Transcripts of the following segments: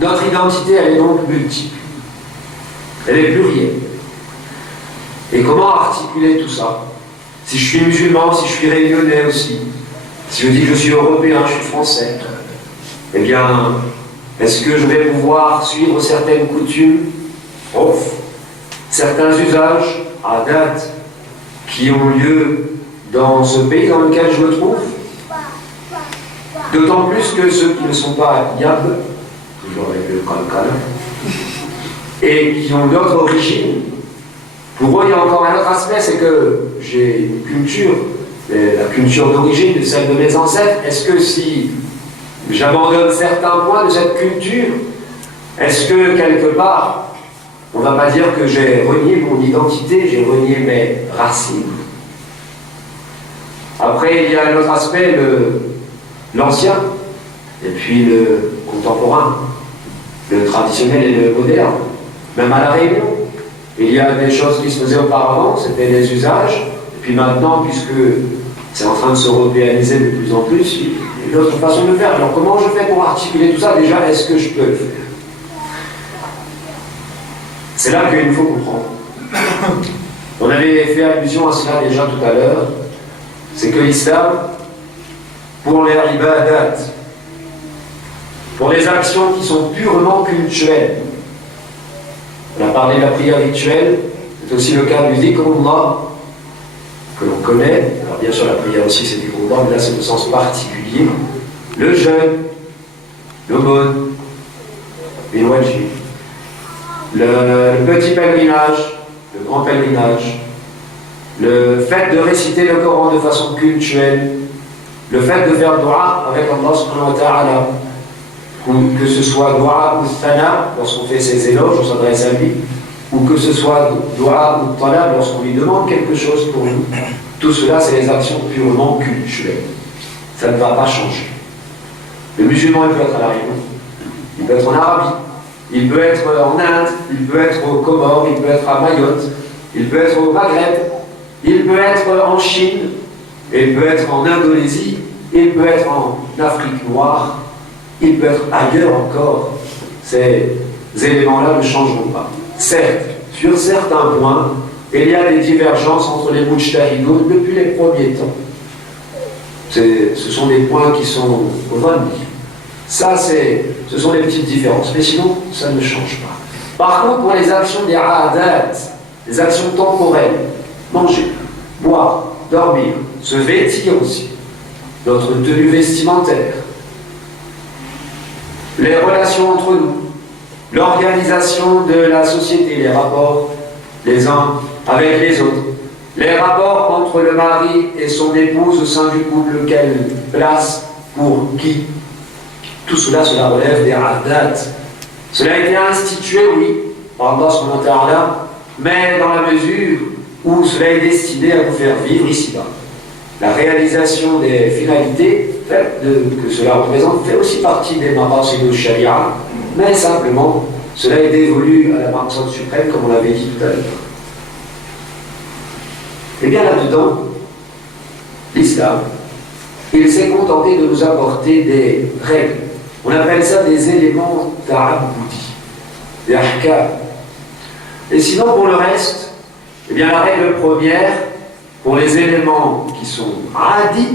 Notre identité, elle est donc multiple. Elle est plurielle. Et comment articuler tout ça? Si je suis musulman, si je suis réunionnais aussi, si je dis que je suis européen, je suis français, eh bien, est-ce que je vais pouvoir suivre certaines coutumes, certains usages, adat, qui ont lieu dans ce pays dans lequel je me trouve? D'autant plus que ceux qui ne sont pas yab, toujours avec le kalkal, et qui ont d'autres origines, pour eux, il y a encore un autre aspect, c'est que j'ai une culture, la culture d'origine de celle de mes ancêtres. Est-ce que si j'abandonne certains points de cette culture, est-ce que quelque part, on ne va pas dire que j'ai renié mon identité, j'ai renié mes racines? Après, il y a un autre aspect, l'ancien, et puis le contemporain, le traditionnel et le moderne. Même à La Réunion, il y a des choses qui se faisaient auparavant, c'était les usages, et puis maintenant, puisque c'est en train de s'européaniser de plus en plus, il y a une autre façon de faire. Alors comment je fais pour articuler tout ça? Déjà, est-ce que je peux le faire? C'est là qu'il nous faut comprendre. On avait fait allusion à cela déjà tout à l'heure, c'est que l'islam, pour les ibadat, pour les actions qui sont purement cultuelles, on a parlé de la prière rituelle, c'est aussi le cas du dhikrullah, que l'on connaît. Alors bien sûr la prière aussi c'est dhikrullah, mais là c'est au sens particulier. Le jeûne, l'aumône, les wajib, le petit pèlerinage, le grand pèlerinage, le fait de réciter le Coran de façon cultuelle, le fait de faire dua avec Allah subhanahu wa ta'ala, que ce soit dua ou thana lorsqu'on fait ses éloges, on s'adresse à lui, ou que ce soit dua ou talab lorsqu'on lui demande quelque chose pour nous. Tout cela, c'est les actions purement culturelles. Ça ne va pas changer. Le musulman, il peut être à La Réunion, il peut être en Arabie, il peut être en Inde, il peut être aux Comores, il peut être à Mayotte, il peut être au Maghreb, il peut être en Chine, il peut être en Indonésie, il peut être en Afrique noire, il peut être ailleurs encore. Ces éléments-là ne changeront pas. Certes, sur certains points, il y a des divergences entre les mujtahidoun depuis les premiers temps. Ce sont des points qui sont remis. Ça, ce sont les petites différences. Mais sinon, ça ne change pas. Par contre, pour les actions des adat, les actions temporelles, manger, boire, dormir, se vêtir aussi, notre tenue vestimentaire, les relations entre nous, l'organisation de la société, les rapports les uns avec les autres, les rapports entre le mari et son épouse au sein du couple, quelle place pour qui, tout cela, cela relève des adat. Cela a été institué, oui, par Allah subhanahu wa ta'ala, mais dans la mesure où cela est destiné à nous faire vivre ici-bas. La réalisation des finalités que cela représente fait aussi partie des maqasid de sharia, mais simplement, cela est dévolu à la maqsad suprême, comme on l'avait dit tout à l'heure. Et bien là-dedans, l'islam, il s'est contenté de nous apporter des règles. On appelle ça des éléments ta'abboudi, des ahkam. Et sinon, pour le reste, eh bien la règle première, pour les éléments qui sont adi,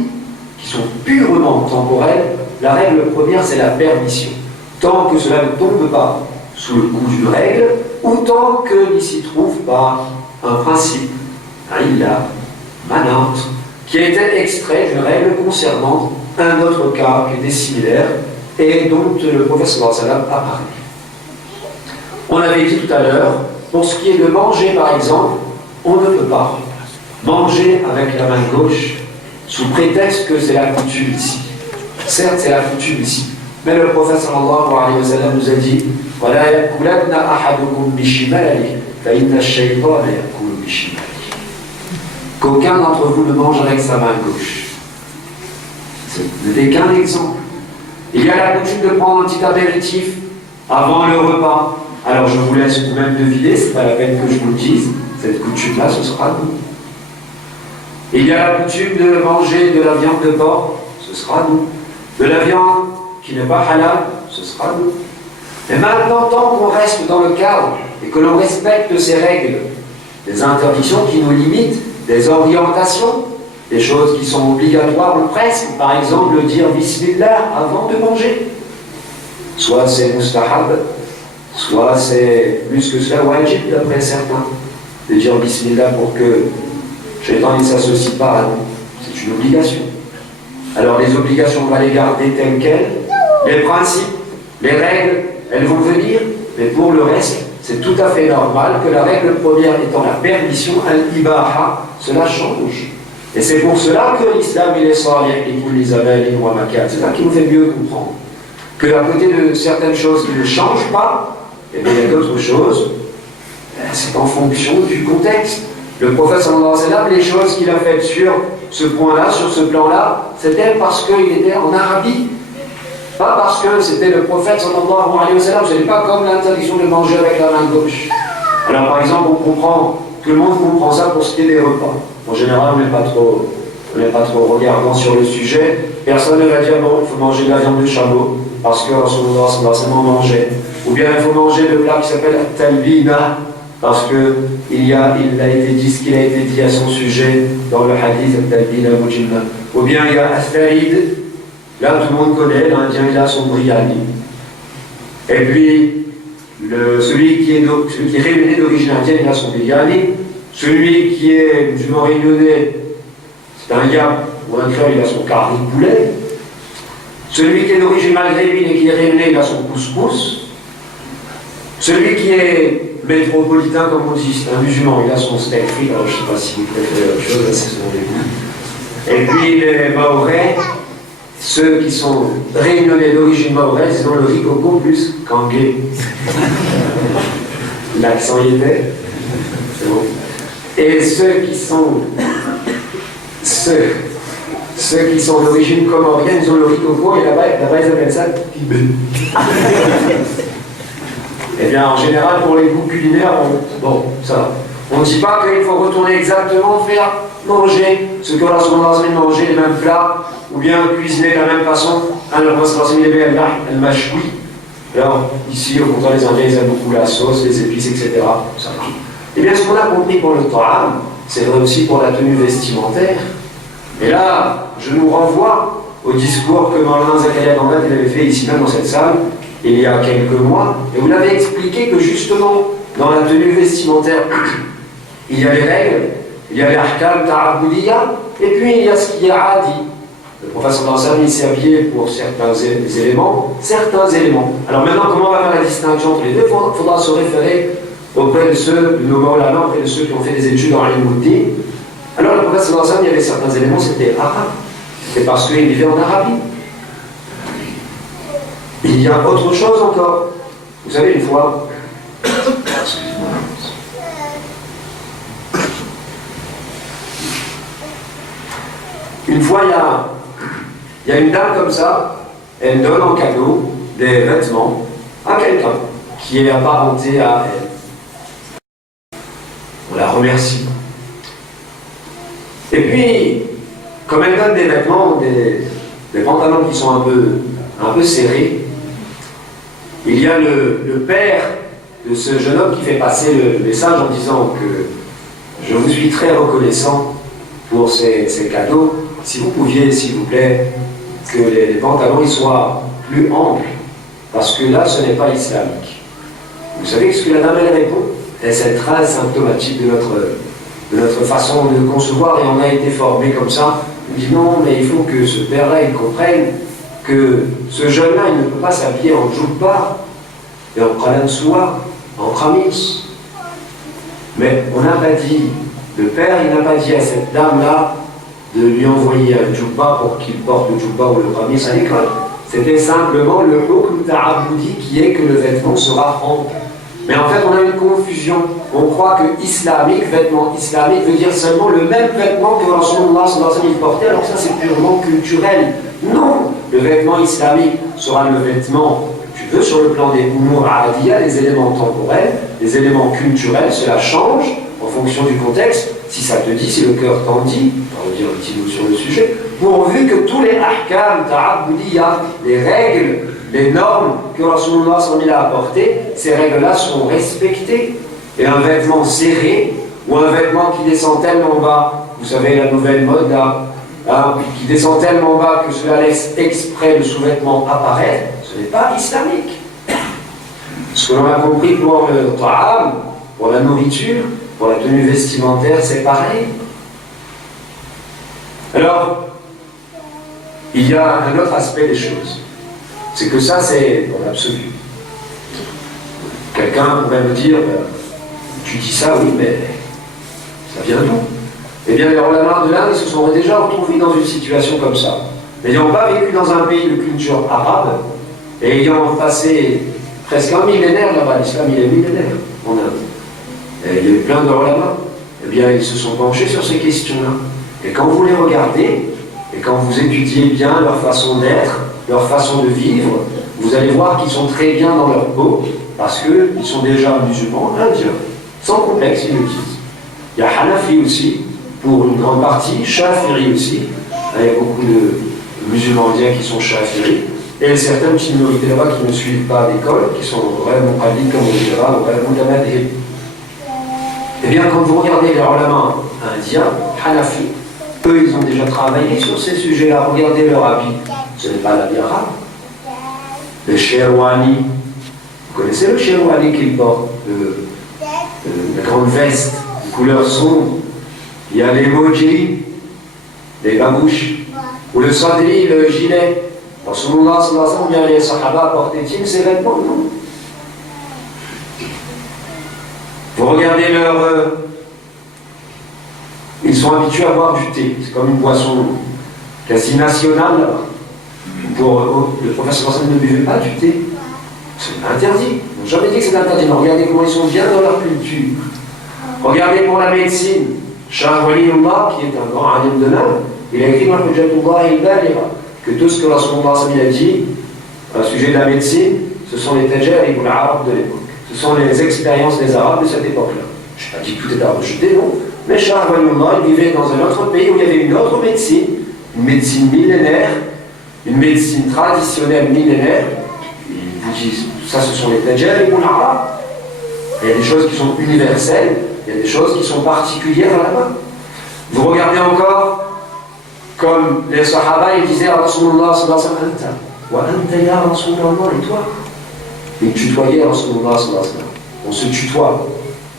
qui sont purement temporels, la règle première, c'est la permission. Tant que cela ne tombe pas sous le coup d'une règle, ou tant que n'y s'y trouve pas un principe, un illa, manat, qui était extrait d'une règle concernant un autre cas qui était similaire et dont le prophète sallallahu alayhi wa sallam a parlé. On avait dit tout à l'heure, pour ce qui est de manger par exemple, on ne peut pas manger avec la main gauche sous prétexte que c'est la coutume ici. Certes, c'est la coutume ici, mais le prophète sallallahu alayhi wa sallam nous a dit وَلَا يَأْكُلَنَّ أَحَدُكُمْ بِشِمَالِهِ فَإِنَّ الشَّيْطَانَ يَأْكُلُ بِشِمَالِهِ. Qu'aucun d'entre vous ne mange avec sa main gauche. Ce n'est qu'un exemple. Il y a la coutume de prendre un petit apéritif avant le repas. Alors je vous laisse vous-même deviner, c'est pas la peine que je vous le dise, cette coutume-là, ce sera nous. Il y a la coutume de manger de la viande de porc, ce sera nous. De la viande qui n'est pas halal, ce sera nous. Mais maintenant, tant qu'on reste dans le cadre et que l'on respecte ces règles, des interdictions qui nous limitent, des orientations, des choses qui sont obligatoires ou presque, par exemple dire Bismillah avant de manger. Soit c'est mustahab, soit c'est plus que cela wajib d'après certains, de dire Bismillah pour que Shaitan ne s'associe pas à nous. C'est une obligation. Alors les obligations, on va les garder telles quelles. Les principes, les règles, elles vont venir, mais pour le reste, c'est tout à fait normal que la règle première étant la permission, al-ibaha, cela change. Et c'est pour cela que l'islam, il est salih, les amal, wa makat. C'est ça qui nous fait mieux comprendre. Que à côté de certaines choses qui ne changent pas, et bien il y a d'autres choses, c'est en fonction du contexte. Le prophète sallallahu alayhi wa sallam, les choses qu'il a faites sur ce point-là, sur ce plan-là, c'était parce qu'il était en Arabie. Pas parce que c'était le prophète sallallahu alayhi wa sallam. Ce n'est pas comme l'interdiction de manger avec la main gauche. Alors par exemple, on comprend, tout le monde comprend ça pour ce qui est des repas. En général, on n'est pas trop regardant sur le sujet. Personne ne va dire, bon, il faut manger de la viande de chameau, parce que Rasulullah sallallahu alayhi wa sallam mangeait. Ou bien il faut manger le plat qui s'appelle talbina, parce qu'il a été dit ce qu'il a été dit à son sujet dans le hadith talbina mujimma. Ou bien il y a Atharid, là tout le monde connaît, l'Indien il a son biryani. Et puis celui qui est réunionnais d'origine indienne, il a son biryani. Celui qui est musulman réunionnais, c'est un yam ou un créole, il a son carnet de poulet. Celui qui est d'origine maghrébine et qui est réunionnais, il a son couscous. Celui qui est métropolitain, comme on dit, c'est un musulman, il a son steak frit. Alors je ne sais pas si vous préférez autre chose, c'est selon les goûts. Et puis les Mahorais, ceux qui sont réunionnais d'origine mahoraise, ils ont le riz coco plus kangué. L'accent y était. C'est bon. Et ceux qui sont d'origine comorienne, ils ont le riz coco et là-bas ils appellent ça tibé. Eh bien, en général, pour les goûts culinaires, on ne dit pas qu'il faut retourner exactement faire manger ce que Rasulullah mangeait, les mêmes plats, ou bien cuisiner de la même façon. Alors, ici, au contraire, les Indiens, ils aiment beaucoup la sauce, les épices, etc. Ça marche. Eh bien, ce qu'on a compris pour le ta'am, c'est vrai aussi pour la tenue vestimentaire. Et là, je nous renvoie au discours que Maulana Zakaria Gambad avait fait ici même dans cette salle, il y a quelques mois, et vous l'avez expliqué que justement, dans la tenue vestimentaire, il y a les règles, il y a les ahkam ta'aboudiya, et puis il y a ce qui est adi. Le prophète sallallahu alayhi wa sallam, il s'est habillé pour certains éléments. Alors maintenant, comment on va faire la distinction entre les deux? Il faudra se référer auprès de ceux, de nos maulana, auprès de ceux qui ont fait des études en al-Muddin. Alors le prophète sallallahu alayhi wa sallam, il y avait certains éléments, c'était arabe. C'était parce qu'il vivait en Arabie. Il y a autre chose encore. Vous savez, une fois, il y a une dame comme ça, elle donne en cadeau des vêtements à quelqu'un qui est apparenté à elle. On la remercie. Et puis, comme elle donne des vêtements, des pantalons qui sont un peu serrés, il y a le père de ce jeune homme qui fait passer le message en disant que je vous suis très reconnaissant pour ces cadeaux. Si vous pouviez, s'il vous plaît, que les pantalons ils soient plus amples, parce que là, ce n'est pas islamique. Vous savez ce que la dame elle répond? Et c'est très symptomatique de notre façon de concevoir, et on a été formé comme ça. On dit non, mais il faut que ce père-là il comprenne que ce jeune-là, il ne peut pas s'habiller en djoubba et en qalan soie, en khamis. Mais on n'a pas dit, le père, il n'a pas dit à cette dame-là de lui envoyer un djoubba pour qu'il porte le djoubba ou le khamis à l'école. C'était simplement le hukm ta'aboudi qui est que le vêtement sera ample. Mais en fait, on a une confusion. On croit que islamique, vêtement islamique, veut dire seulement le même vêtement que Rasulullah sallallahu alayhi wa sallam portait, alors ça c'est purement culturel. Non! Le vêtement islamique sera le vêtement que tu veux sur le plan des umur adiyya, les éléments temporels, les éléments culturels, cela change en fonction du contexte. Si ça te dit, si le cœur t'en dit, on va dire un petit mot sur le sujet, pourvu que tous les ahkam ta'aboudiya, les règles les normes que Rasulullah a apportées, ces règles-là sont respectées. Et un vêtement serré, ou un vêtement qui descend tellement bas, vous savez la nouvelle mode là, hein, qui descend tellement bas que cela laisse exprès le sous-vêtement apparaître, ce n'est pas islamique. Ce que l'on a compris pour le ta'am, pour la nourriture, pour la tenue vestimentaire, c'est pareil. Alors, il y a un autre aspect des choses. C'est que ça, c'est dans l'absolu. Quelqu'un pourrait me dire, tu dis ça, oui, mais ça vient d'où? Eh bien, les ulama de l'Inde se sont déjà retrouvés dans une situation comme ça. N'ayant pas vécu dans un pays de culture arabe, et ayant passé presque un millénaire là-bas, l'islam il est millénaire en Inde. Et il y a eu plein de ulama, eh bien, ils se sont penchés sur ces questions-là. Et quand vous les regardez, et quand vous étudiez bien leur façon d'être, leur façon de vivre, vous allez voir qu'ils sont très bien dans leur peau, parce qu'ils sont déjà musulmans indiens. Sans complexe, ils le disent. Il y a Hanafi aussi, pour une grande partie, Shafiri aussi. Il y a beaucoup de musulmans indiens qui sont Shafiri. Et certaines petites minorités là-bas qui ne suivent pas d'école, qui sont vraiment hadith, comme on dit là-bas, vraiment madhhab. Eh bien, quand vous regardez les ulama indiens, Hanafi, eux, ils ont déjà travaillé sur ces sujets-là. Regardez leur habit. Ce n'est pas l'habit arabe. Le sherwani. Vous connaissez le sherwani qu'ils portent, la grande veste, de couleur sombre. Il y a les moji, les babouches, ou le sadri, le gilet. Rasulullah sallallahu alayhi wa sallam, les sahaba portaient-ils ces vêtements? Non. Vous regardez leur... ils sont habitués à boire du thé. C'est comme une boisson quasi nationale là-bas. Le professeur sallallahu ne buvait pas du thé. C'est interdit. Ils n'ont jamais dit que c'est interdit. Mais regardez comment ils sont bien dans leur culture. Regardez pour la médecine. Shah Waliullah, qui est un grand alim de l'Inde, il a écrit que tout ce que Rasulullah a dit au sujet de la médecine, ce sont les tajarib arabes de l'époque. Ce sont les expériences des Arabes de cette époque-là. Je n'ai pas dit que tout était à rejeter, non. Mais Shah Waliullah, il vivait dans un autre pays où il y avait une autre médecine, une médecine millénaire, une médecine traditionnelle millénaire. Ils vous disent, ça ce sont les tajarib arabes. Il y a des choses qui sont universelles, il y a des choses qui sont particulières là-bas. Vous regardez encore, comme les Sahaba, ils disaient à Rasulullah sallallahu alayhi wa sallam, wa anta ya Rasulullah, et toi? Ils tutoyaient Rasulullah sallallahu alayhi wa sallam. On se tutoie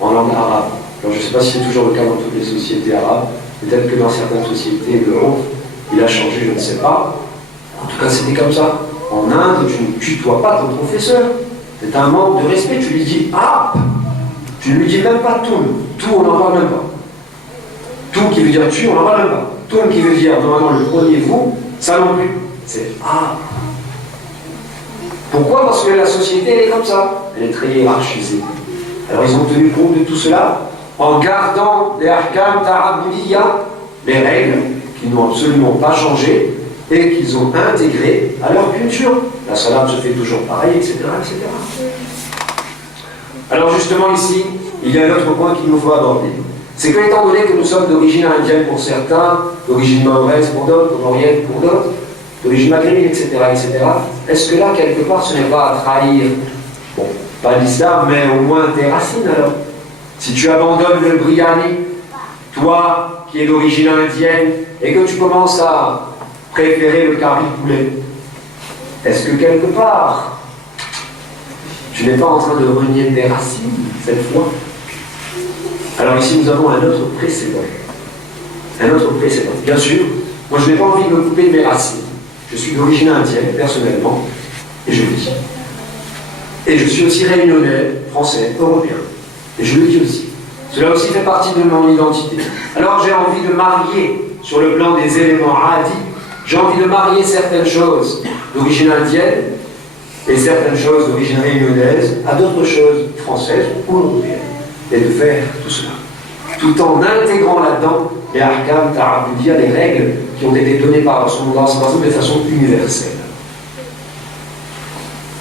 en langue arabe. Alors je ne sais pas si c'est toujours le cas dans toutes les sociétés arabes, peut-être que dans certaines sociétés de l'autre, il a changé, je ne sais pas. En tout cas, c'était comme ça. En Inde, tu ne tutoies pas ton professeur. C'est un manque de respect, tu lui dis ah, tu ne lui dis même pas tout. Tout, on n'en parle même pas. Tout qui veut dire tu, on n'en parle même pas. Tout qui veut dire normalement le premier vous, ça non plus. C'est ah. Pourquoi? Parce que la société, elle est comme ça. Elle est très hiérarchisée. Alors ils ont tenu compte de tout cela en gardant les ahkam ta'abudiyya, les règles qui n'ont absolument pas changé et qu'ils ont intégrées à leur culture. La salade se fait toujours pareil, etc., etc. Alors justement ici, il y a un autre point qu'il nous faut aborder. C'est que étant donné que nous sommes d'origine indienne pour certains, d'origine mahoraise pour d'autres, orientale pour d'autres, d'origine maghrébine, etc., etc., est-ce que là, quelque part, ce n'est pas à trahir, bon, pas l'islam, mais au moins tes racines alors? Si tu abandonnes le biryani, toi qui es d'origine indienne, et que tu commences à préférer le curry poulet, est-ce que quelque part, tu n'es pas en train de renier tes racines cette fois? Alors ici nous avons un autre précédent. Un autre précédent. Bien sûr, moi je n'ai pas envie de me couper de mes racines. Je suis d'origine indienne, personnellement, et je le dis. Et je suis aussi réunionnais, français, européen. Et je le dis aussi. Cela aussi fait partie de mon identité. Alors j'ai envie de marier, sur le plan des éléments hadis, j'ai envie de marier certaines choses d'origine indienne et certaines choses d'origine réunionnaise à d'autres choses françaises ou européennes. Et de faire tout cela. Tout en intégrant là-dedans les ahkam ta'abudiyya, les règles qui ont été données par Rasulullah de façon universelle.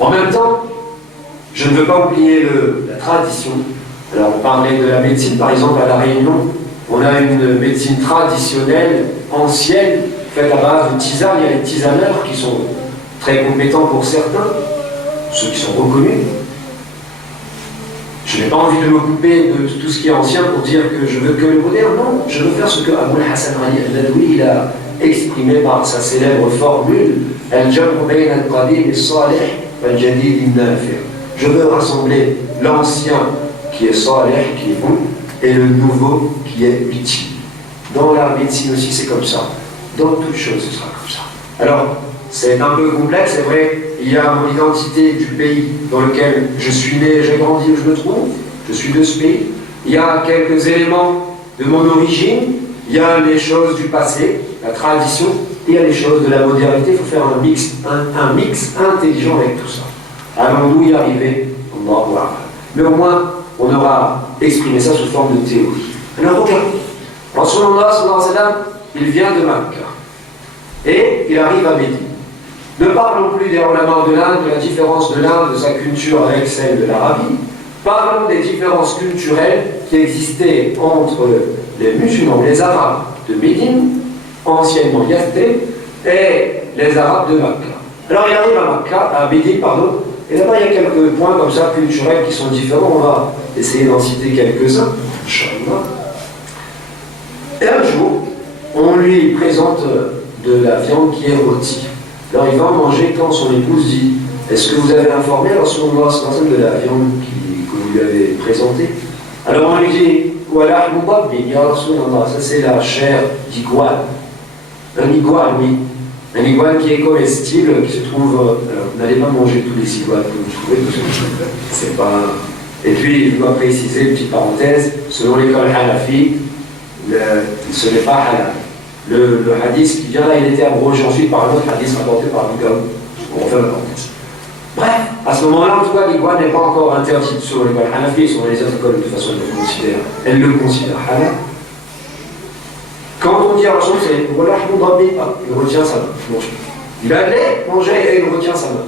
En même temps, je ne veux pas oublier la tradition. Alors on parlait de la médecine, par exemple à La Réunion, on a une médecine traditionnelle, ancienne, faite à base de tisane. Il y a les tisaneurs qui sont très compétents pour certains, ceux qui sont reconnus. Je n'ai pas envie de me couper de tout ce qui est ancien pour dire que je veux que le moderne. Non, je veux faire ce que Abu Hassan Ali al-Nadawi il a exprimé par sa célèbre formule Al-Jam'u bayna al-qadim as-salih wal-jadid an-nafi'. Je veux rassembler l'ancien qui est salih, qui est bon, et le nouveau qui est utile. Dans la médecine aussi, c'est comme ça. Dans toute chose, ce sera comme ça. Alors, c'est un peu complexe, c'est vrai. Il y a mon identité du pays dans lequel je suis né, j'ai grandi, où je me trouve. Je suis de ce pays. Il y a quelques éléments de mon origine. Il y a les choses du passé, la tradition. Et il y a les choses de la modernité. Il faut faire un mix intelligent avec tout ça. Allons-nous y arriver? Allahu Akbar. Mais au moins, on aura exprimé ça sous forme de théorie. Alors regardez. Rasulullah sallallahu alayhi wa sallam, il vient de Makkah. Et il arrive à Médine. Ne parlons plus des ulama de l'Inde, de la différence de l'Inde, de sa culture avec celle de l'Arabie. Parlons des différences culturelles qui existaient entre les musulmans, les Arabes de Médine, anciennement Yathrib, et les Arabes de Makkah. Alors il arrive à Makkah, à Médine, pardon, et là-bas il y a quelques points comme ça culturels qui sont différents. On va essayer d'en citer quelques-uns, Inch'Allah. Et un jour, on lui présente de la viande qui est rôtie. Alors il va en manger quand son épouse dit « Est-ce que vous avez informé Rasulullah de la viande que vous lui avez présentée ?» Alors on lui dit « Voilà, ça c'est la chair d'iguane. » Un iguane, oui. Un iguane qui est comestible, qui se trouve... alors, n'allez pas manger tous les iguanes que vous trouvez, parce que c'est pas... Et puis, il doit préciser, une petite parenthèse, selon l'école Hanafi, ce n'est pas halal. Le hadith qui vient là, il était abrogé ensuite par un autre hadith rapporté par Boukhari. On refait la parenthèse. Bref, à ce moment-là, en tout cas, l'iguane n'est pas encore interdite sur l'école Hanafi, sur les autres écoles, de toute façon, elles le considèrent halal. Quand on dit à Rasul, c'est voilà, il retient sa main. Il allait manger et il retient sa main.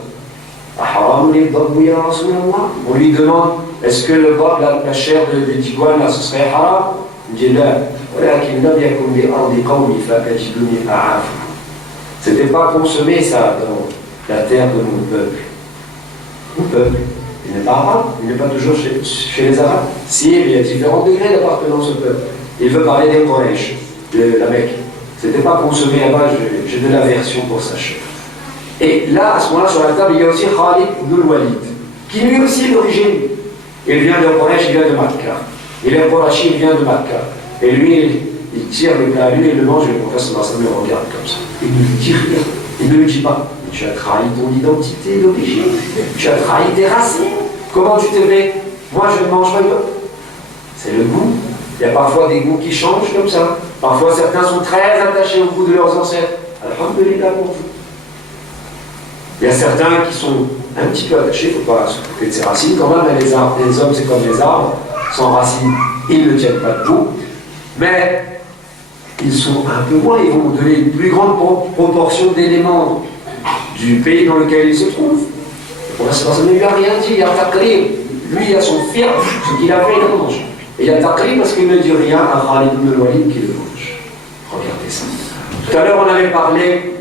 On lui demande est-ce que la chair de l'iguane, là, ce serait haram? Il dit là. C'était pas consommé ça dans la terre de mon peuple. Mon peuple, il n'est pas arabe, il n'est pas toujours chez les arabes. Si, il y a différents degrés d'appartenance au peuple. Il veut parler des Quraysh, de la Mecque. C'était pas consommé là-bas, j'ai de l'aversion pour sa chair. Et là, à ce moment-là, sur la table, il y a aussi Khalid ibn al-Walid, qui lui aussi d'origine. Il vient de Quraysh, il vient de Makkah. Il est Qurashi, il vient de Makkah. Et lui, il tire le plat à lui et le mange, et le professeur Marcel le regarde comme ça. Il ne lui dit rien. Il ne lui dit pas tu as trahi ton identité d'origine, tu as trahi tes racines. Comment tu t'es fait? Moi, je ne mange pas de pain. C'est le goût. Il y a parfois des goûts qui changent comme ça. Parfois, certains sont très attachés au goût de leurs ancêtres. Alhamdulillah pour vous. Il y a certains qui sont un petit peu attachés, il ne faut pas s'occuper de ses racines. Quand même, les hommes, c'est comme les arbres. Sans racines, ils ne tiennent pas debout. Mais ils sont un peu moins, ils vont donner une plus grande proportion d'éléments du pays dans lequel ils se trouvent. Pour l'instant, ça ne lui a rien dit, il y a taqrir. Lui, il a son fier, ce qu'il a fait, il le mange. Et il y a taqrir parce qu'il ne dit rien à Khalid ibn al-Walid qui le mange. Regardez ça. Tout à l'heure, on avait parlé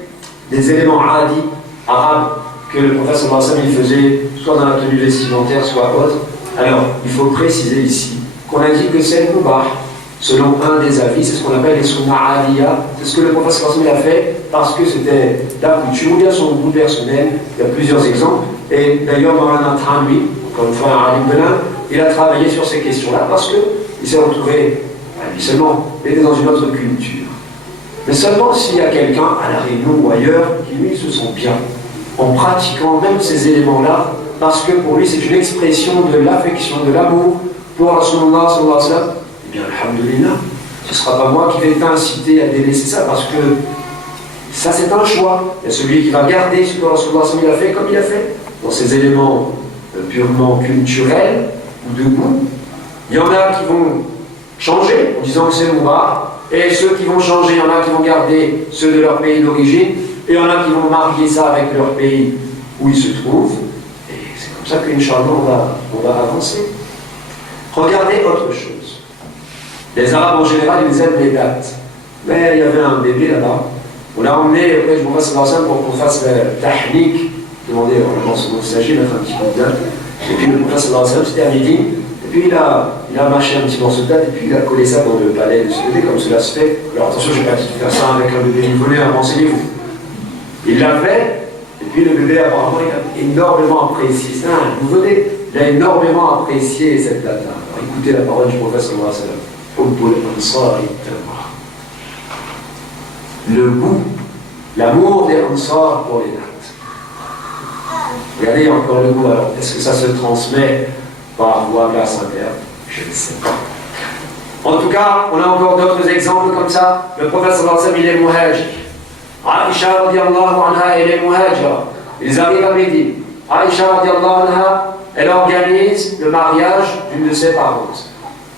des éléments adi, arabes, que le professeur Hassan il faisait soit dans la tenue vestimentaire, soit autre. Alors, il faut préciser ici qu'on a dit que c'est mubah. Selon un des avis, c'est ce qu'on appelle les sunnah aliyah. C'est ce que le professeur Hassan a fait parce que c'était la coutume ou bien son goût personnel. Il y a plusieurs exemples. Et d'ailleurs, Maulana Tranwi, encore une fois un alim de l'Inde, il a travaillé sur ces questions-là parce qu'il s'est retrouvé, lui seulement, il était dans une autre culture. Mais seulement s'il y a quelqu'un à la Réunion ou ailleurs qui lui se sent bien en pratiquant même ces éléments-là, parce que pour lui c'est une expression de l'affection, de l'amour pour Rasulullah sallallahu alayhi wa sallam, eh bien, alhamdulillah, ce ne sera pas moi qui vais t'inciter à délaisser ça, parce que ça c'est un choix. Il y a celui qui va garder ce que Rasulullah sallallahu alayhi wa sallam a fait comme il a fait, dans ces éléments purement culturels ou de goût. Il y en a qui vont changer en disant que c'est moubar, et ceux qui vont changer, il y en a qui vont garder ceux de leur pays d'origine, et il y en a qui vont marier ça avec leur pays où ils se trouvent. Et c'est comme ça qu'Inch'Allah, on va avancer. Regardez autre chose. Les Arabes, en général, ils aiment les dates. Mais il y avait un bébé là-bas. On l'a emmené auprès du prophète sallallahu alayhi wa sallam pour qu'on fasse la tahnik, demander vraiment son nom s'agit, mettre un petit peu de date. Et puis le prophète sallallahu alayhi wa sallam, c'était à midi. Et puis il a mâché un petit morceau de date et puis il a collé ça dans le palais de ce bébé, comme cela se fait. Alors attention, je n'ai pas dit de faire ça avec un bébé nouveau-né, renseignez-vous. Il l'a fait, et puis le bébé apparemment il a énormément apprécié. C'est un nouveau-né, il a énormément apprécié cette date-là. Alors écoutez la parole du prophète sallallahu alayhi wa sallam. Le goût, l'amour des Ansar pour les dates. Regardez encore le goût. Alors, est-ce que ça se transmet par voie grâce interne? Je ne sais pas. En tout cas, on a encore d'autres exemples comme ça. Le prophète sallallahu alayhi wa sallam, il est muhajir. Aïcha radiallahu anha, elle est muhajira. Ils arrivent à Médine. Aïcha radiallahu anha, elle organise le mariage d'une de ses parentes.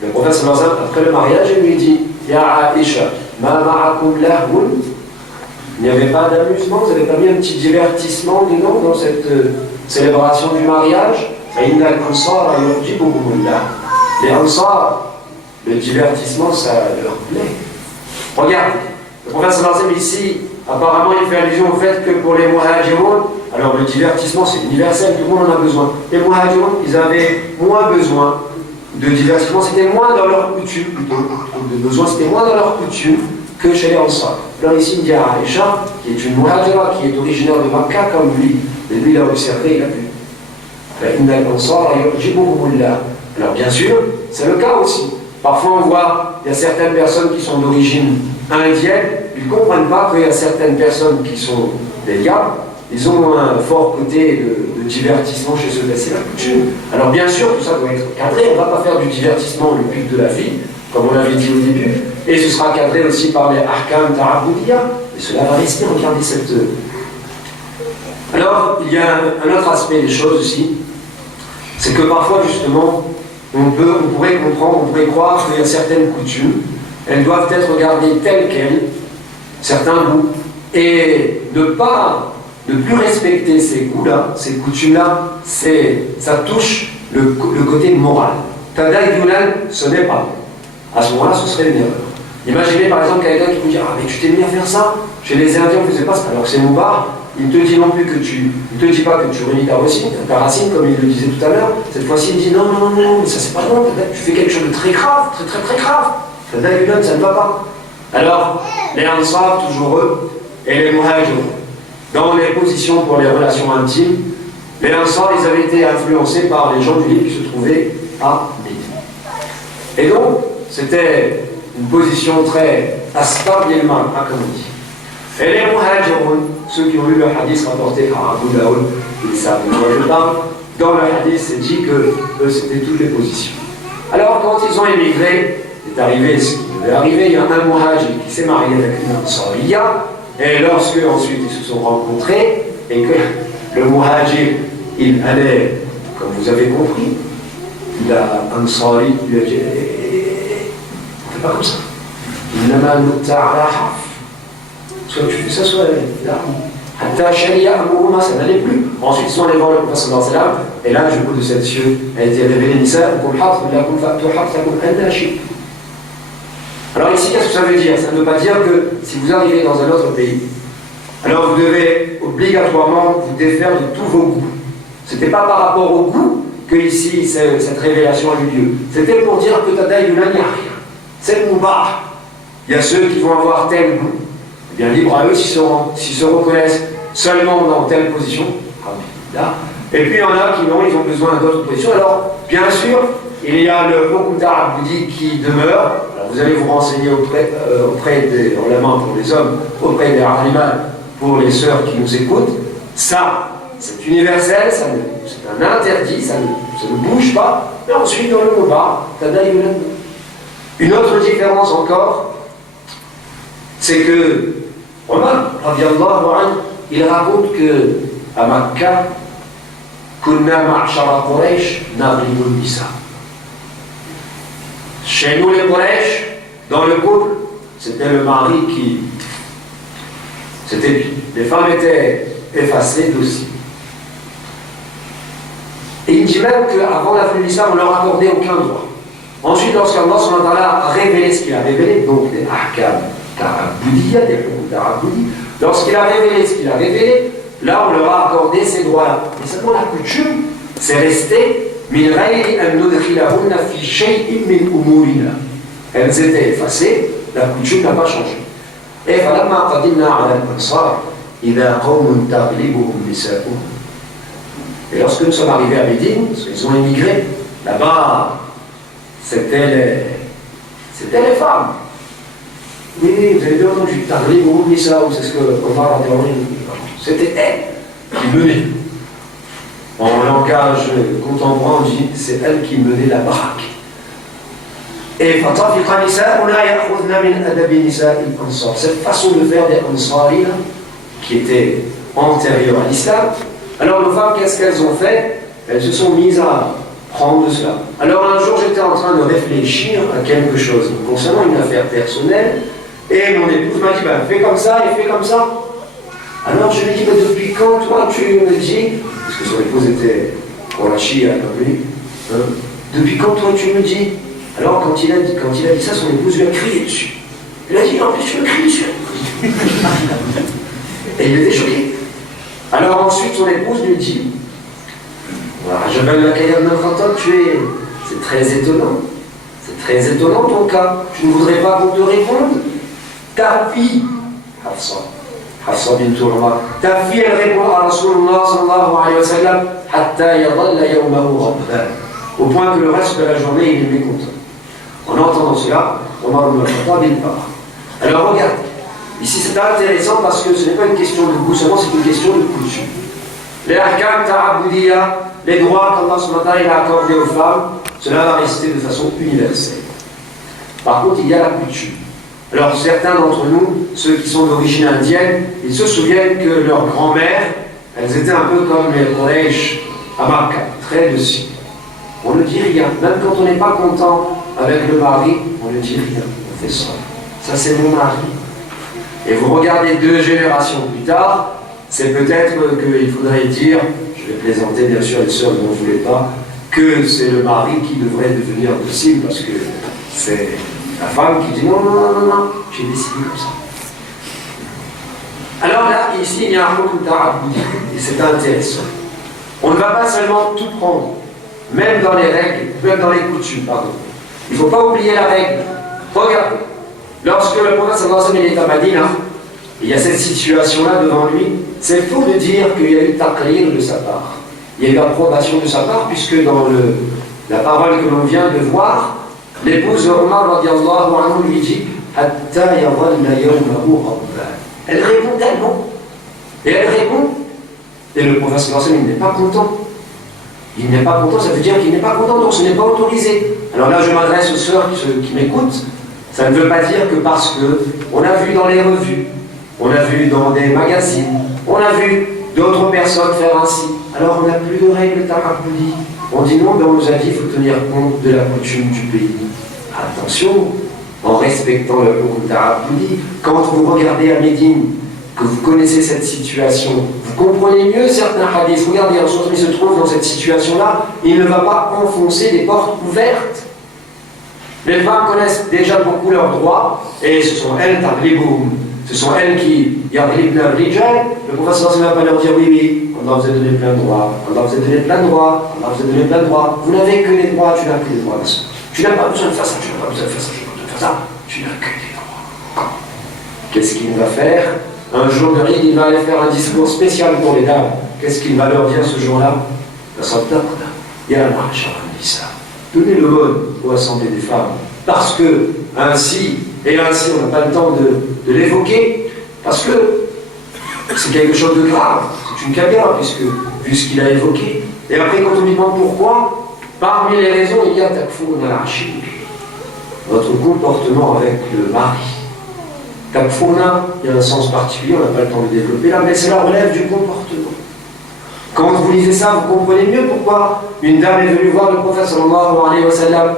Le prophète sallallahu alayhi wa sallam, après le mariage, il lui dit Ya Aïcha, ma ma'akum lahun. Il n'y avait pas d'amusement, vous n'avez pas mis un petit divertissement dedans dans cette célébration du mariage. Les Ansar, le divertissement, ça leur plaît. Regarde, le prophète sallallahu alayhi wa sallam ici, apparemment, il fait allusion au fait que pour les muhajiroun, alors le divertissement c'est universel, tout le monde en a besoin. Les muhajiroun, ils avaient moins besoin de divertissement, c'était moins dans leur coutume, plutôt, de besoin, c'était moins dans leur coutume que chez les Ansar. Alors ici, il dit à Aïcha, qui est une muhajira, qui est originaire de Makkah comme lui, et lui il a observé, il a vu. Alors bien sûr, c'est le cas aussi. Parfois on voit, il y a certaines personnes qui sont d'origine indienne, ils ne comprennent pas qu'il y a certaines personnes qui sont des diables, ils ont un fort côté de divertissement chez eux, c'est la coutume. Alors bien sûr, tout ça doit être cadré, on ne va pas faire du divertissement le but de la vie, comme on l'avait dit au début, et ce sera cadré aussi par les ahkam ta'aboudiya, et cela va rester, regardez cette... Alors, il y a un autre aspect des choses aussi, c'est que parfois justement, on pourrait comprendre, on pourrait croire qu'il y a certaines coutumes, elles doivent être regardées telles quelles, certains goûts, et ne plus respecter ces goûts-là, ces coutumes-là, ça touche le côté moral. Tadayyunan, ce n'est pas bon. À ce moment-là, ce serait une erreur. Imaginez par exemple quelqu'un qui vous dit ah mais tu t'es mis à faire ça. Chez les Indiens, on ne faisait pas ça. Alors que c'est Moubar, il ne te dit non plus que il te dit pas que tu relis ta racine, comme il le disait tout à l'heure. Cette fois-ci, il dit non, mais ça c'est pas bon. Tu fais quelque chose de très grave, très grave. Tadayyunan, ça ne va pas. Alors, les Ansar, toujours eux, et les Muhajirun, dans les positions pour les relations intimes, les Ansar, ils avaient été influencés par les gens du livre qui se trouvaient à Médine. Et donc, c'était une position très astable et mal, comme on dit. Et les Muhajirun, ceux qui ont lu le hadith rapporté par Abu Daoud, ils savent de quoi je parle, dans le hadith, c'est dit que eux, c'était toutes les positions. Alors, quand ils ont émigré, c'est arrivé ce qui devait arriver, il y a un Muhajir qui s'est marié avec une Ansariya, et lorsque ensuite ils se sont rencontrés, et que le Muhajir, il allait, comme vous avez compris, la Ansari lui a dit on ne fait pas comme ça. Soit tu fais ça, soit là. Ça n'allait plus. Ensuite, ils sont allés voir le prophète sallallahu alayhi wa sallam, et là, le coup de cette cieux a été révélé Nisa. Alors ici, qu'est-ce que ça veut dire? Ça ne veut pas dire que si vous arrivez dans un autre pays, alors vous devez obligatoirement vous défaire de tous vos goûts. C'était pas par rapport au goût que ici cette révélation a eu lieu. C'était pour dire que Tadayyunan, il n'y a rien. C'est le Moubar. Il y a ceux qui vont avoir tel goût. Eh bien, libre à eux s'ils se reconnaissent seulement dans telle position. Là. Et puis il y en a qui non, ils ont besoin d'autres positions. Alors, bien sûr, il y a le Hukum Ta'abbudi qui demeure. Alors, vous allez vous renseigner auprès des ulama pour les hommes, auprès des alimas pour les sœurs qui nous écoutent. Ça, c'est universel, c'est un interdit, ça ne bouge pas. Et ensuite, dans le Moubar, Tadayyunan. Une autre différence encore, c'est que Omar, radiallahu anhu, il raconte qu'à Makkah, Kunna ma'shara Quraysh naghlibu nisa. Chez nous, les Quraysh, dans le couple, c'était le mari qui. C'était lui. Les femmes étaient effacées d'aussi. Et il dit même qu'avant la venue de l'islam, on ne leur accordait aucun droit. Ensuite, lorsqu'Allah a révélé ce qu'il a révélé, donc des ahkam ta'aboudiya, des hukum ta'aboudi, Lorsqu'il a révélé ce qu'il a révélé, là on leur a accordé ces droits-là. Mais seulement la coutume, c'est resté min ghayri an nudkhilahunna fi shay'in min umurina. Elles étaient effacées, la coutume n'a pas changé. Et falamma qadimna ala al-ansar, idha qawmun taghlibuhum nisa'uhum. Et lorsque nous sommes arrivés à Médine, parce qu'ils ont émigré, là-bas, c'était les femmes. Oui, vous avez bien entendu, taghlibuhum nisa'uhum, c'est ce qu'on va en théorie. C'était elles qui menaient. En langage contemporain, on dit c'est elles qui menaient la baraque. Et cette façon de faire des Ansari, qui était antérieure à l'islam, alors nos femmes, qu'est-ce qu'elles ont fait? Elles se sont mises à prendre de cela. Alors un jour, j'étais en train de réfléchir à quelque chose concernant une affaire personnelle, et mon épouse m'a dit, ben, fais comme ça et fais comme ça. Alors je lui ai dit, mais depuis quand toi tu me dis, parce que son épouse était Korachi à Kabuli, depuis quand toi tu me dis? Alors quand il a dit ça, son épouse lui a crié dessus. Il a dit, non mais tu me cries dessus. Et il était choqué. Alors ensuite son épouse lui dit, Jabal Lakayam Khattab, c'est très étonnant. C'est très étonnant ton cas. Tu ne voudrais pas qu'on te réponde? Ta fille, Hafsa bint Urwa, ta fille elle répond à Rasulullah sallallahu alayhi wa sallam, hatta yadalla yawmahu ghadban, au point que le reste de la journée il est mécontent. En entendant cela, Omar ibn al-Khattab il part. Alors regarde, ici c'est intéressant parce que ce n'est pas une question de goût seulement, c'est une question de coutume. Les ahkam ta'abudiyya, les droits qu'Allah subhanahu wa ta'ala a accordés aux femmes, cela va rester de façon universelle. Par contre, il y a la coutume. Alors certains d'entre nous, ceux qui sont d'origine indienne, ils se souviennent que leurs grand-mères, elles étaient un peu comme les Quraysh à Makkah, très dessus. On ne dit rien, même quand on n'est pas content avec le mari, on ne dit rien, on fait ça. Ça c'est mon mari. Et vous regardez 2 générations plus tard, c'est peut-être qu'il faudrait dire, je vais plaisanter bien sûr, les sœurs ne m'en voulaient pas, que c'est le mari qui devrait devenir docile parce que c'est la femme qui dit non, j'ai décidé comme ça. Alors là, ici, il y a un hukm ta'abbudi, et c'est intéressant. On ne va pas seulement tout prendre, même dans les règles, même dans les coutumes, pardon. Il ne faut pas oublier la règle. Regardez, lorsque le prophète sallallahu alayhi wa sallam est à Madina, il y a cette situation-là devant lui, c'est faux de dire qu'il y a eu taqrir de sa part. Il y a eu approbation de sa part, puisque dans la parole que l'on vient de voir, l'épouse de Omar radiallahu anhu lui dit Hatta yadhalla yawmahu ghadban. Elle répond tellement. Et elle répond. Et le prophète sallallahu alayhi wa sallam, il n'est pas content. Il n'est pas content, ça veut dire qu'il n'est pas content, donc ce n'est pas autorisé. Alors là, je m'adresse aux sœurs qui m'écoutent. Ça ne veut pas dire que parce qu'on a vu dans les revues, on a vu dans des magazines, on a vu d'autres personnes faire ainsi. Alors on n'a plus de règles ta'abbudi. On dit non, mais on nous a dit qu'il faut tenir compte de la coutume du pays. Attention, en respectant le hukm ta'abbudi, quand vous regardez à Médine, que vous connaissez cette situation, vous comprenez mieux certains hadiths. Regardez, un soir, il se trouve dans cette situation-là, il ne va pas enfoncer des portes ouvertes. Les femmes connaissent déjà beaucoup leurs droits, et ce sont elles, taghlibuhum. Ce sont elles qui yaghlibna rijal. Le professeur ne va pas leur dire oui, Allah vous a donné plein de droits, Allah vous a donné plein de droits, Allah vous a donné plein de droits. Vous n'avez que les droits, tu n'as que les droits. Tu n'as pas besoin de faire ça, tu n'as pas besoin de faire ça, tu n'as pas besoin de faire ça, tu n'as que des droits. Qu'est-ce qu'il va faire? Un jour de Eid, il va aller faire un discours spécial pour les dames. Qu'est-ce qu'il va leur dire ce jour-là? La saddaqna, ya ma'shara an-nisa. Donnez le mode aux assemblées des femmes. Parce que ainsi, on n'a pas le temps de l'évoquer, parce que c'est quelque chose de grave, c'est une kabira, puisque vu ce qu'il a évoqué. Et après, quand on lui demande pourquoi, parmi les raisons, il y a takfurun al-ashik, votre comportement avec le mari. Takfurna, il y a un sens particulier, on n'a pas le temps de développer là, mais cela relève du comportement. Quand vous lisez ça, vous comprenez mieux pourquoi une dame est venue voir le prophète sallallahu alayhi wa sallam.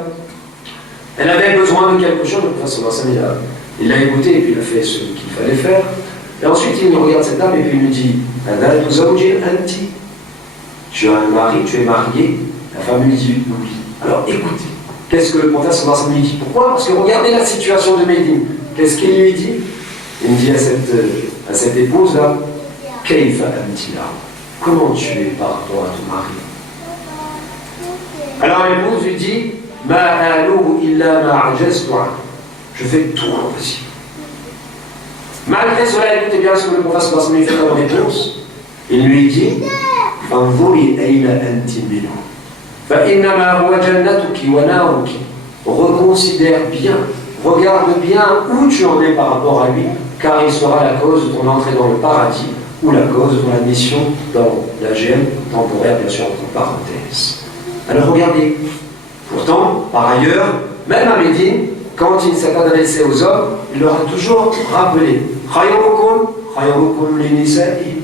Elle avait besoin de quelque chose, le prophète sallallahu alayhi wa sallam, il l'a écouté et puis il a fait ce qu'il fallait faire. Et ensuite, il regarde cette dame et puis il lui dit tu as un mari, tu es marié. La femme lui dit oui. Alors écoutez, qu'est-ce que le prophète sallallahu alayhi wa sallam lui dit? Pourquoi? Parce que regardez la situation de Médine. Qu'est-ce qu'il lui dit? Il dit à à cette épouse-là, Kayfa amtila, comment tu es par rapport à ton mari? Alors l'épouse lui dit, Ma aluhu illa ma ajaztu an. Je fais tout l'impossible. Malgré cela, écoutez bien ce que le prophète sallallahu alayhi wa sallam fait comme réponse. Il lui dit, Fanzuri ayna anti minhu. Fa innama huwa jannatuki wa naruki. Reconsidère bien, regarde bien où tu en es par rapport à lui, car il sera la cause de ton entrée dans le paradis ou la cause de ton admission dans la gêne temporaire, bien sûr, entre parenthèses. Alors regardez, pourtant, par ailleurs, même à Médine, quand il s'est adressé aux hommes, il leur a toujours rappelé khayrukum li nisa'i.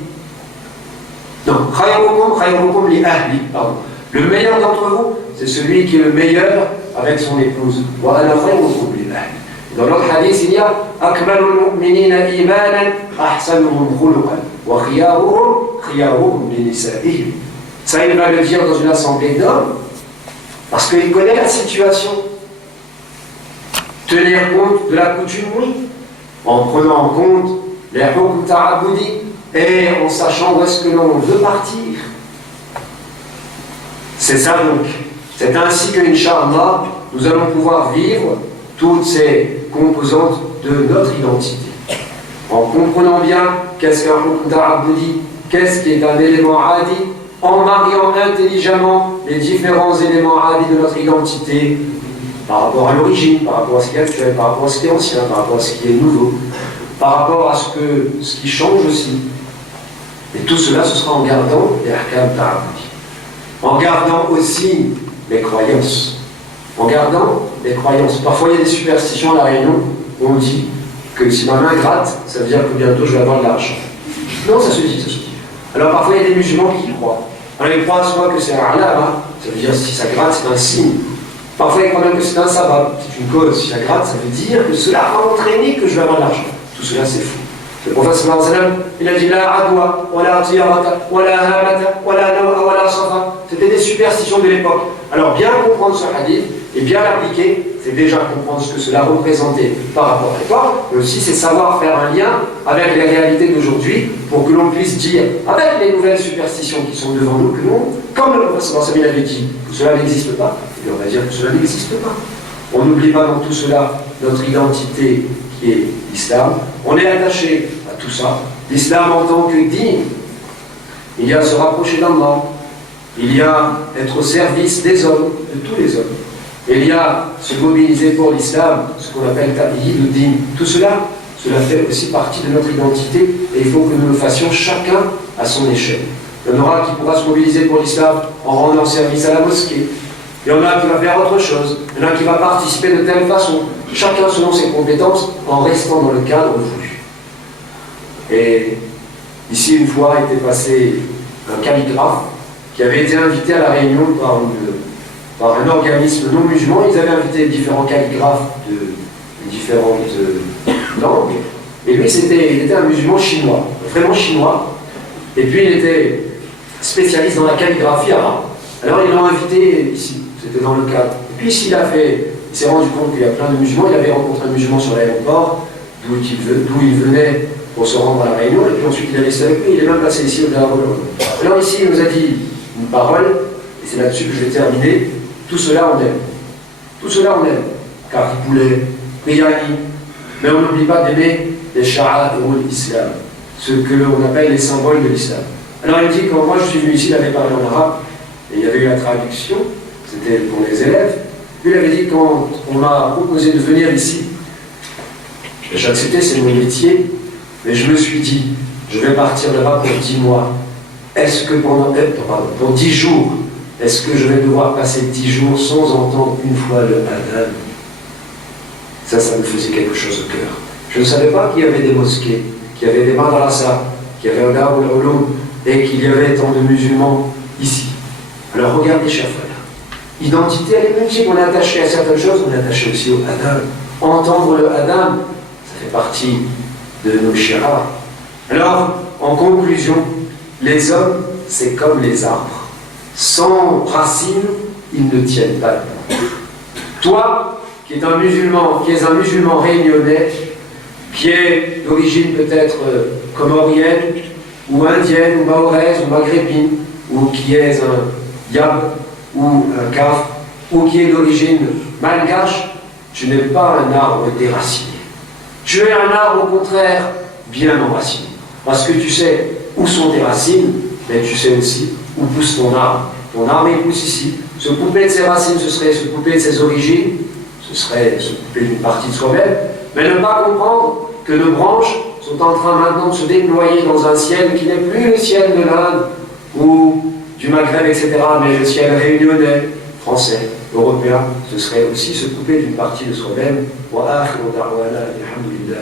Non, khayrukum li ahli, pardon. Le meilleur d'entre vous, c'est celui qui est le meilleur avec son épouse. Wa ana khayrukum li ahli. Dans l'autre hadith, il y a akmalul mu'minina imanan ahsanuhum khuluqan wa khiyaruhum li nisa'i. Ça, il va le dire dans une assemblée d'hommes, parce qu'il connaît la situation. Tenir compte de la coutumerie, en prenant en compte les hukm ta'aboudi, et en sachant où est-ce que l'on veut partir. C'est ça donc. C'est ainsi que, Inch'Allah, nous allons pouvoir vivre toutes ces composantes de notre identité. En comprenant bien qu'est-ce qu'un hukm ta'aboudi, qu'est-ce qui est un élément adi, en mariant intelligemment les différents éléments adi de notre identité, par rapport à l'origine, par rapport à ce qui est actuel, par rapport à ce qui est ancien, par rapport à ce qui est nouveau, par rapport à ce qui change aussi. Et tout cela, ce sera en gardant les ahkam ta'aboudi. En gardant aussi les croyances. En gardant les croyances. Parfois, il y a des superstitions à La Réunion où on dit que si ma main gratte, ça veut dire que bientôt je vais avoir de l'argent. Non, ça se dit, ça se dit. Alors parfois, il y a des musulmans qui y croient. Alors ils croient soit que c'est un alama, ça veut dire si ça gratte, c'est un signe. Parfois, ils croient même que c'est un sabbat, c'est une cause. Si ça gratte, ça veut dire que cela va entraîner que je vais avoir de l'argent. Tout cela, c'est faux. Le prophète sallallahu alayhi wa sallam, il a dit la adwa, wa la tiyarata, wa la hamata, wa la nawa, wa la safa. C'était des superstitions de l'époque. Alors, bien comprendre ce hadith et bien l'appliquer, c'est déjà comprendre ce que cela représentait par rapport à l'époque, mais aussi c'est savoir faire un lien avec les réalités d'aujourd'hui pour que l'on puisse dire, avec les nouvelles superstitions qui sont devant nous, que non, comme le prophète sallallahu alayhi wa sallam avait dit que cela n'existe pas, et on va dire que cela n'existe pas. On n'oublie pas dans tout cela notre identité qui est l'islam. On est attaché à tout ça. L'islam en tant que digne, il y a se rapprocher d'Allah, il y a être au service des hommes, de tous les hommes. Il y a se mobiliser pour l'islam, ce qu'on appelle tabi'id ou din. Tout cela, cela fait aussi partie de notre identité et il faut que nous le fassions chacun à son échelle. Il y en aura qui pourra se mobiliser pour l'islam en rendant service à la mosquée. Il y en a qui va faire autre chose. Il y en a qui va participer de telle façon. Chacun selon ses compétences en restant dans le cadre voulu. Et ici, une fois, était passé un calligraphe qui avait été invité à La Réunion par un organisme non musulman. Ils avaient invité différents calligraphes de différentes langues. Et lui, il était un musulman chinois, vraiment chinois. Et puis, il était spécialiste dans la calligraphie arabe. Alors, ils l'ont invité ici. C'était dans le cadre. Et puis, il s'est rendu compte qu'il y a plein de musulmans. Il avait rencontré un musulman sur l'aéroport, d'où il venait pour se rendre à La Réunion. Et puis ensuite, il est resté avec lui. Il est même passé ici au Darul. Alors ici, il nous a dit une parole, et c'est là-dessus que je vais terminer. Tout cela, on aime. Tout cela, on aime. Caripoulet, Riyani. Mais on n'oublie pas d'aimer les sha'a'irul islam, ce que l'on appelle les symboles de l'islam. Alors il dit, quand moi je suis venu ici, il avait parlé en arabe, et il y avait eu la traduction, c'était pour les élèves. Lui, il avait dit, quand on m'a proposé de venir ici, j'ai accepté, c'est mon métier, mais je me suis dit, je vais partir là-bas pour 10 mois. Est-ce que pour 10 jours, est-ce que je vais devoir passer 10 jours sans entendre une fois le adhan? Ça me faisait quelque chose au cœur. Je ne savais pas qu'il y avait des mosquées, qu'il y avait des madrasas, qu'il y avait un Darul Ulum, et qu'il y avait tant de musulmans ici. Alors regardez, chers frères. Identité, elle est multiple. On est attaché à certaines choses, on est attaché aussi au adhan. Entendre le adhan, ça fait partie de nos shi'ar. Alors, en conclusion, les hommes, c'est comme les arbres. Sans racines, ils ne tiennent pas. Toi, qui es un musulman réunionnais, qui est d'origine peut-être comorienne, ou indienne, ou mahoraise, ou maghrébine, ou qui est un yab, ou un kaf, ou qui est d'origine malgache, tu n'es pas un arbre déraciné. Tu es un arbre, au contraire, bien enraciné. Parce que tu sais où sont tes racines, mais tu sais aussi où pousse ton arbre. Ton arbre, il pousse ici. Se couper de ses racines, ce serait se couper de ses origines, ce serait se couper d'une partie de soi-même, mais ne pas comprendre que nos branches sont en train maintenant de se déployer dans un ciel qui n'est plus le ciel de l'Inde ou du Maghreb, etc., mais le ciel réunionnais, français, européen. Ce serait aussi se couper d'une partie de soi-même. Wa akhiru da'wana, alhamdulillah.